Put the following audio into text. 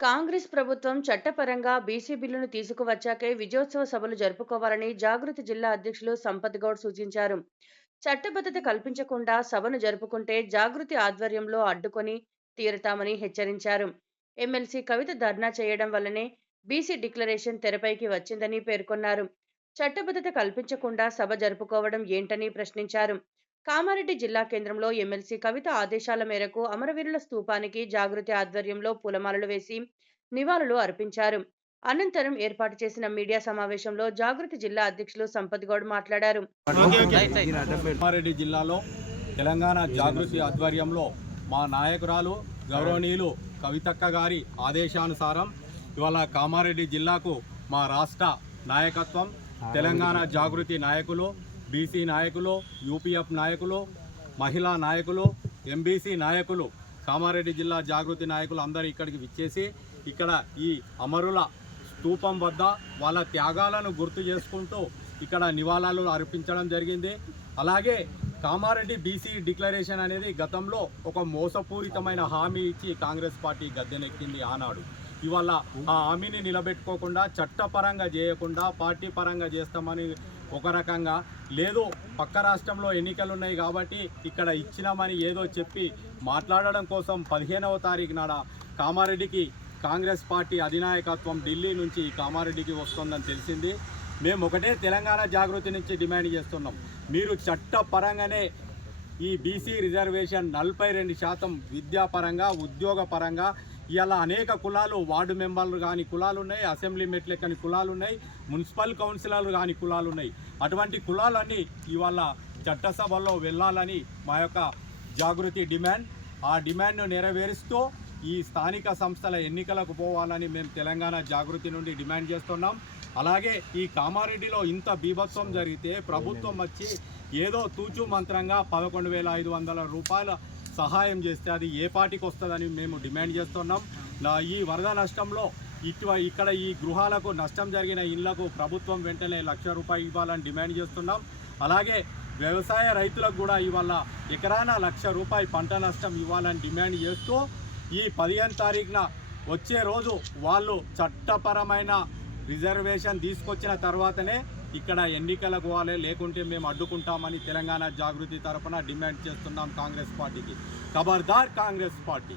కాంగ్రెస్ ప్రభుత్వం చట్టపరంగా బీసీ బిల్లును తీసుకువచ్చాకే విజయోత్సవ సభలు జరుపుకోవాలని జాగృతి జిల్లా అధ్యక్షులు సంపత్ గౌడ్ సూచించారు. చట్టబద్ధత కల్పించకుండా సభను జరుపుకుంటే జాగృతి ఆధ్వర్యంలో అడ్డుకొని తీరుతామని హెచ్చరించారు. ఎమ్మెల్సీ కవిత ధర్నా చేయడం వల్లనే బీసీ డిక్లరేషన్ తెరపైకి వచ్చిందని పేర్కొన్నారు. చట్టబద్ధత కల్పించకుండా సభ జరుపుకోవడం ఏంటని ప్రశ్నించారు. కామారెడ్డి జిల్లా కేంద్రంలో ఎమ్మెల్సీ కవిత ఆదేశాల మేరకు అమరవీరుల స్థూపానికి జాగృతి ఆధ్వర్యంలో పూలమాలలు వేసి నివాళులు అర్పించారు. అనంతరం ఏర్పాటు చేసిన మీడియా సమావేశంలో జాగృతి జిల్లా అధ్యక్షులు సంపత్ గౌడ్ మాట్లాడారు. కామారెడ్డి జిల్లాలో తెలంగాణ జాగృతి ఆధ్వర్యంలో మా నాయకురాలు గౌరవనీయులు కవితక్క గారి ఆదేశానుసారం ఇవాళ కామారెడ్డి జిల్లాకు మా రాష్ట్ర నాయకత్వం తెలంగాణ జాగృతి నాయకులు బీసీ నాయకులు యూపీఎఫ్ నాయకులు మహిళా నాయకులు ఎంబీసీ నాయకులు కామారెడ్డి జిల్లా జాగృతి నాయకులు అందరూ ఇక్కడికి విచ్చేసి ఇక్కడ ఈ అమరుల స్తూపం వద్ద వాళ్ళ త్యాగాలను గుర్తు చేసుకుంటూ ఇక్కడ నివాళాలు అర్పించడం జరిగింది. అలాగే కామారెడ్డి బీసీ డిక్లరేషన్ అనేది గతంలో ఒక మోసపూరితమైన హామీ ఇచ్చి కాంగ్రెస్ పార్టీ గద్దెనెక్కింది ఆనాడు. ఇవాళ ఆ హామీని నిలబెట్టుకోకుండా చట్టపరంగా చేయకుండా పార్టీ పరంగా చేస్తామని ఒక రకంగా. లేదు పక్క రాష్ట్రంలో ఎన్నికలు ఉన్నాయి కాబట్టి ఇక్కడ ఇచ్చినామని ఏదో చెప్పి మాట్లాడడం కోసం పదిహేనవ తారీఖు నాడ కామారెడ్డికి కాంగ్రెస్ పార్టీ అధినాయకత్వం ఢిల్లీ నుంచి కామారెడ్డికి వస్తుందని తెలిసింది. మేము ఒకటే తెలంగాణ జాగృతి నుంచి డిమాండ్ చేస్తున్నాం. మీరు చట్టపరంగానే ఈ బీసీ రిజర్వేషన్ నలభై రెండు శాతం విద్యాపరంగా ఉద్యోగపరంగా ఇలా అనేక కులాలు వార్డు మెంబర్లు కాని కులాలు ఉన్నాయి అసెంబ్లీ మెట్లెక్కని కులాలు ఉన్నాయి మున్సిపల్ కౌన్సిలర్లు కాని కులాలు ఉన్నాయి. అటువంటి కులాలన్నీ ఇవాళ చట్టసభల్లో వెళ్ళాలని మా యొక్క జాగృతి డిమాండ్. ఆ డిమాండ్ను నెరవేరుస్తూ ఈ స్థానిక సంస్థల ఎన్నికలకు పోవాలని మేము తెలంగాణ జాగృతి నుండి డిమాండ్ చేస్తున్నాం. అలాగే ఈ కామారెడ్డిలో ఇంత బీభత్సం జరిగితే ప్రభుత్వం వచ్చి ఏదో తూచు మంత్రంగా పదకొండు వేల ఐదు వందల రూపాయల సహాయం చేస్తే అది ఏ పార్టీకి వస్తుందని మేము డిమాండ్ చేస్తున్నాం. నా- ఈ వరద నష్టంలో ఇటు ఇక్కడ ఈ గృహాలకు నష్టం జరిగిన ఇళ్ళకు ప్రభుత్వం వెంటనే లక్ష రూపాయలు ఇవ్వాలని డిమాండ్ చేస్తున్నాం. అలాగే వ్యవసాయ రైతులకు కూడా ఇవాళ ఎకరాన లక్ష రూపాయి పంట నష్టం ఇవ్వాలని డిమాండ్ చేస్తూ ఈ పదిహేను తారీఖున వచ్చే రోజు వాళ్ళు చట్టపరమైన రిజర్వేషన్ తీసుకొచ్చిన తర్వాతనే ఇక్కడ ఎన్నికలకు పోవాలి లేకుంటే మేము అడ్డుకుంటామని తెలంగాణ జాగృతి తరఫున డిమాండ్ చేస్తున్నాం కాంగ్రెస్ పార్టీకి. ఖబర్దార్ కాంగ్రెస్ పార్టీ.